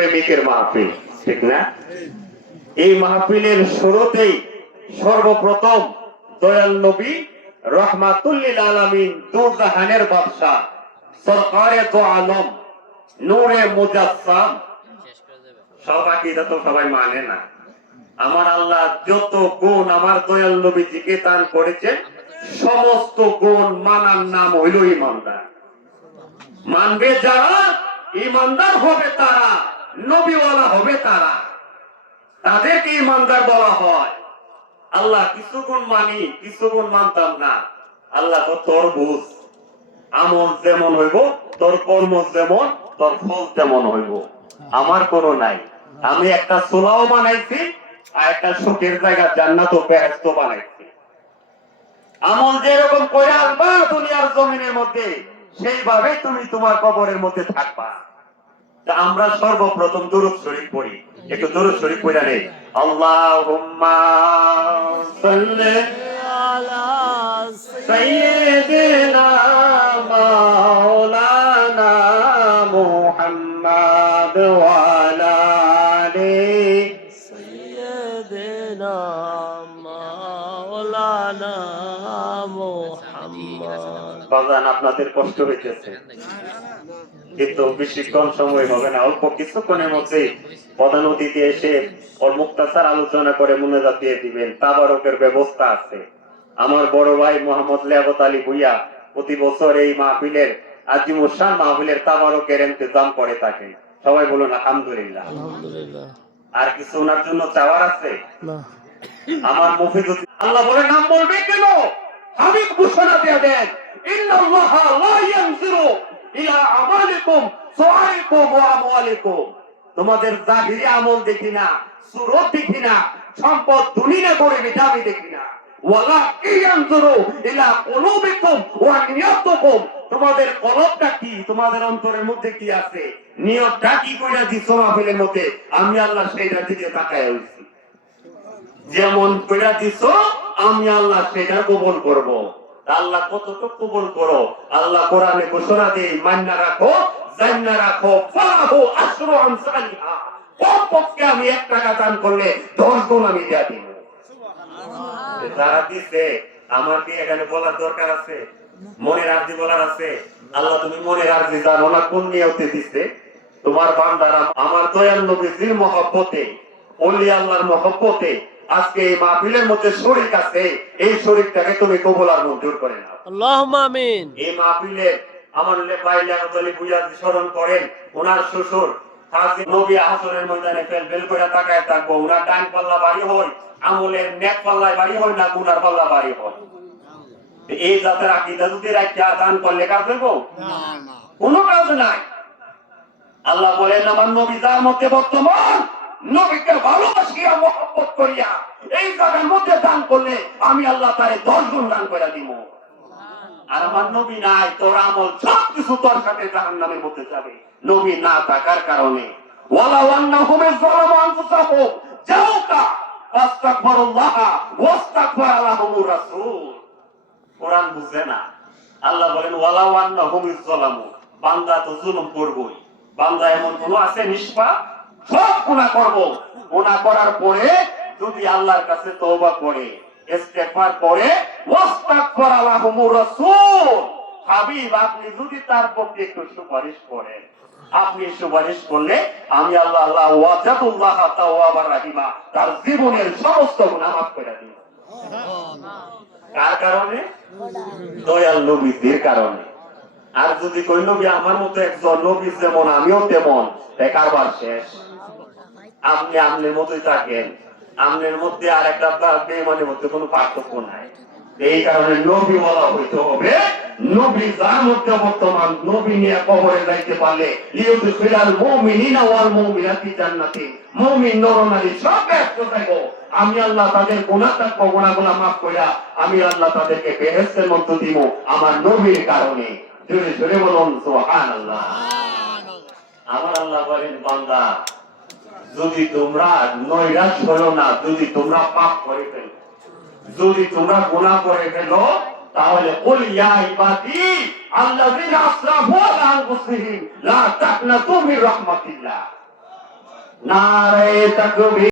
প্রেমিকের মাহফিল, ঠিক না? এই মাহফিলের শুরুতেই সর্বপ্রথম দয়াল নবী রহমাতুল লিল আলামিন দুজাহানের বাদশা সরকারে দো আলম নূরে মুজাসসাম, সব আকীদা তো সবাই মানে না। আমার আল্লাহ যত গুণ আমার দয়াল নবীজিকে দান করেছেন, সমস্ত গুণ মানার নাম হইল ইমানদার। মানবে যারা, ইমানদার হবে তারা, নবীওয়ালা হবে তারা, তাদেরকে ইমানদার বলা হয়। আল্লাহ কিছু গুণ মানি, কিছু গুণ মানতাম না। আল্লাহ তো তোর বুঝ, আমল যেমন হইব তোর কর্ম যেমন, তোর ফল তেমন হইব। আমার কোনো নাই। আমি একটা সোলাও বানাইছি আর একটা সুখের জায়গা জান্নাত ও বেহেশত বানাইছি। আমল যেরকম করে আসবা দুনিয়ার জমিনের মধ্যে, সেইভাবে তুমি তোমার কবরের মধ্যে থাকবা। আমরা সর্বপ্রথম দুরূদ শরীফ পড়ি, একটু দুরূদ শরীফ পড়া নেই। আল্লাহুম্মা সাল্লি আলা সাইয়্যিদিনা মাওলানা মুহাম্মাদ ওয়া আলা আলি সাইয়্যিদিনা মাওলানা মুহাম্মদ। বাজান আপনাদের কষ্ট হইতেছে, কিন্তু বেশিক্ষণ সময় হবে না, অল্প কিছুক্ষণের মধ্যে প্রধান অতিথি এসে ওর মুক্তাসার আলোচনা করে মুনাজাত দিয়ে দিবেন। তাবারকের ব্যবস্থা আছে। আমার বড় ভাই মোহাম্মদ লিয়াকত আলী ভুইয়া প্রতি বছর এই মাহফিলের আজিমুসান মাহফিলের তাবারকের ইন্তজাম করে থাকেন। সবাই বলুন আলহামদুলিল্লাহ। আলহামদুলিল্লাহ। আর কিছু ওনার জন্য চাওয়ার আছে? না। আমার মুফিদুল আল্লাহ বলে নাম বলবে কেন? হাবিব ঘোষণা দিয়ে দেন, ইন্নাল্লাহ লা ইয়ানজিরু ইলা আমালিকুম সুআইকুম ওয়া আমওয়ালিকুম। তোমাদের জাহিরি আমল দেখি না, সুরত দেখি না, সম্পদ দুনিয়া করে আমি দেখি না। ওয়ালা ইয়ানজিরু ইলা কুলুবিকুম ওয়া নিয়াতুকুম। তোমাদের কলবটা কি, তোমাদের অন্তরের মধ্যে কি আছে, নিয়তটা কি কইরা দিছো মাহফিলের মধ্যে, আমি আল্লাহ সেইটার দিকে তাকায় আছি। যেমন কইরা দিছো আমি আল্লাহ সেটা কবুল করব। আল্লাহ কতটুকু কবুল করো? আল্লাহ কোরআনে ঘোষণা দেয়, মান্না রাখো জান্না রাখো ফাহু আশরু আমসালিহা। কমপক্ষে আমি 1 টাকা দান করলে 10 গুণ আমি দিয়া দিব। সুবহানাল্লাহ। যারা দিছে আমার কি এখানে বলার দরকার আছে? মনের আরজি বলার আছে? আল্লাহ তুমি মনের আরজি জানো না কোন নিয়তে দিছে। তোমার বান্দারা আমার দয়াল নবীর মহব্বতে, ওলি আল্লাহর মহব্বতে আজকে এই মাহফিলের মধ্যে শরীক আছে, এই শরীকটাকে তুমি কবুল আর মঞ্জুর করে নাও। আল্লাহুম্মা আমিন। এই মাহফিলে আমার ভাই লিয়াকত আলী ভুইয়া স্মরণ করেন, ওনার শ্বশুর হাজী নবী হাসরের ময়দানে বেল করে তাকায় থাকবো। ওনার ডান পাল্লা বাড়ি হয়, আমলের নেক পাল্লায় বাড়ি হয় না, গুনার পাল্লা বাড়ি হয়। এই জাতের আকীদা যদি রাখিয়া দান করলে কাজ হইব? না, কোনো কাজ নাই। আল্লাহ বলেন আমার নবী যার মধ্যে বর্তমান নবীকে ভালোবাসিয়া মহব্বত করিয়া এই জায়গার মধ্যে দান করলে আমি আল্লাহ তারে 10 গুণ দান করে দিব। আর আমার নবী নাই, তোর আমল সব কিছু তোর সাথে জাহান্নামের মধ্যে যাবে নবী না থাকার কারণে। ওয়ালা ওয়ান্নাহুম যালামু আনফুসাহুম জাউকা ফাস্তাগফিরুল্লাহ ওয়াস্তাগফার লাহুমুর রাসূল। কোরআন বুঝে না। আল্লাহ বলেন ওয়ালা ওয়ান্নাহুম যালামু, বান্দা তো জুলুম করবই। বান্দা এমন কোন আছে নিষ্পাপ? সব গুনাহ করব। গুনাহ করার পরে যদি আল্লাহর কাছে তওবা করে, ইস্তেগফার করে, ওয়াস্তাগফার লাহুমুর রাসূল, হাবিব আপনি যদি তার পক্ষে একটু সুপারিশ করেন, আপনি সুপারিশ করলে আমি আল্লাহ আল্লাহ ওয়াজাদুল্লাহ তাওয়াবার রাহিমা, তার জীবনের সমস্ত গুনাহ মাফ করে দিব। কার কারণে? দয়াল নবীর কারণে। আর যদি কই নবী আমার মতো একজন নবী যেমন আমিও তেমন, তাই কারবার শেষ। আপনি আমনের মতোই থাকেন, আমনের মধ্যে আর একটা বেঈমানের মধ্যে কোনো পার্থক্য নাই। এই কারণে নবী বলা হইতে হবে, নবী যার মধ্যে বর্তমান নবী নিয়ে কবরে যাইতে পারলে লিউদখিলাল মুমিনিনা ওয়াল মুমিনাতি জান্নাতি, মুমিন নরনারী সব ব্যস্ত থাকবো। আমি আল্লাহ তাদের গুনাহ থাকবো, গুনাহগুলো মাফ কইরা আমি আল্লাহ তাদেরকে বেহেশতের মধ্যে দিব আমার নবীর কারণে। জোরে জোরে বলুন সুবহানাল্লাহ। আমার আল্লাহ বলেন বান্দা যদি তোমরা নৈরাশ হলো না, যদি তোমরা পাপ করে ফেলো, যদি তোমরা গুনাহ করে ফেলো, তাহলে কুল ইয়া ইবাদি আল্লাযিনা আসরাফু আলা আনফুসিহিম লা তাকনাতু মির রাহমাতিল্লাহ। নারে তাকবীর।